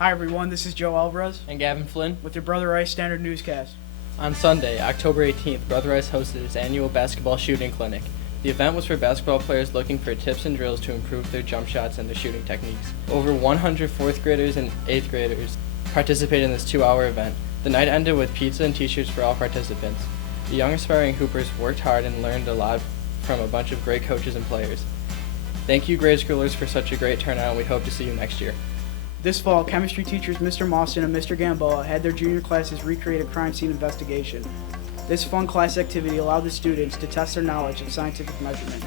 Hi everyone, this is Joe Alvarez and Gavin Flynn with your Brother Rice Standard Newscast. On Sunday, October 18th, Brother Rice hosted its annual basketball shooting clinic. The event was for basketball players looking for tips and drills to improve their jump shots and their shooting techniques. Over 100 4th graders and 8th graders participated in this 2-hour event. The night ended with pizza and t-shirts for all participants. The young aspiring hoopers worked hard and learned a lot from a bunch of great coaches and players. Thank you grade schoolers for such a great turnout, and we hope to see you next year. This fall, chemistry teachers Mr. Mostyn and Mr. Gamboa had their junior classes recreate a crime scene investigation. This fun class activity allowed the students to test their knowledge of scientific measurement.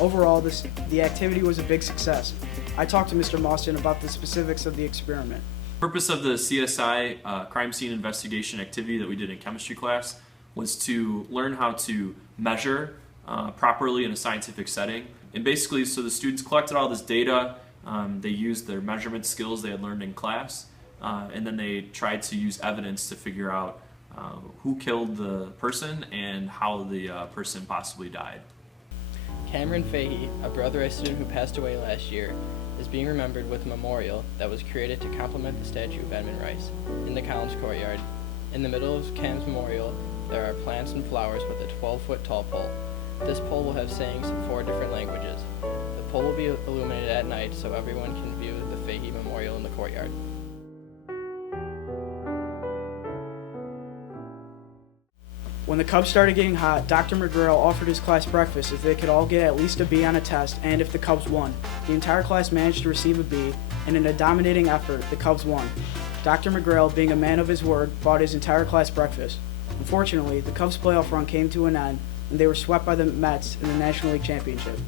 Overall, the activity was a big success. I talked to Mr. Mostyn about the specifics of the experiment. The purpose of the CSI crime scene investigation activity that we did in chemistry class was to learn how to measure properly in a scientific setting. And basically, so the students collected all this data, they used their measurement skills they had learned in class, and then they tried to use evidence to figure out who killed the person and how the person possibly died. Cameron Fahey, a Brother Rice student who passed away last year, is being remembered with a memorial that was created to complement the statue of Edmund Rice in the college courtyard. In the middle of Cam's memorial, there are plants and flowers with a 12-foot tall pole. This pole will have sayings in 4 different languages. The pole will be illuminated at night so everyone can view the Fahey Memorial in the courtyard. When the Cubs started getting hot, Dr. McGrail offered his class breakfast if they could all get at least a B on a test and if the Cubs won. The entire class managed to receive a B, and in a dominating effort, the Cubs won. Dr. McGrail, being a man of his word, bought his entire class breakfast. Unfortunately, the Cubs' playoff run came to an end, and they were swept by the Mets in the National League Championship.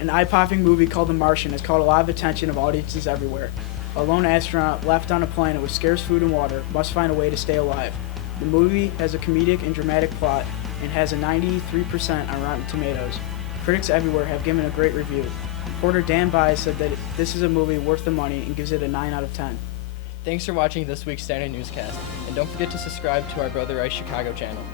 An eye-popping movie called The Martian has caught a lot of attention of audiences everywhere. A lone astronaut left on a planet with scarce food and water must find a way to stay alive. The movie has a comedic and dramatic plot and has a 93% on Rotten Tomatoes. Critics everywhere have given a great review. Reporter Dan Baez said that this is a movie worth the money and gives it a 9 out of 10. Thanks for watching this week's Standard Newscast, and don't forget to subscribe to our Brother Rice Chicago channel.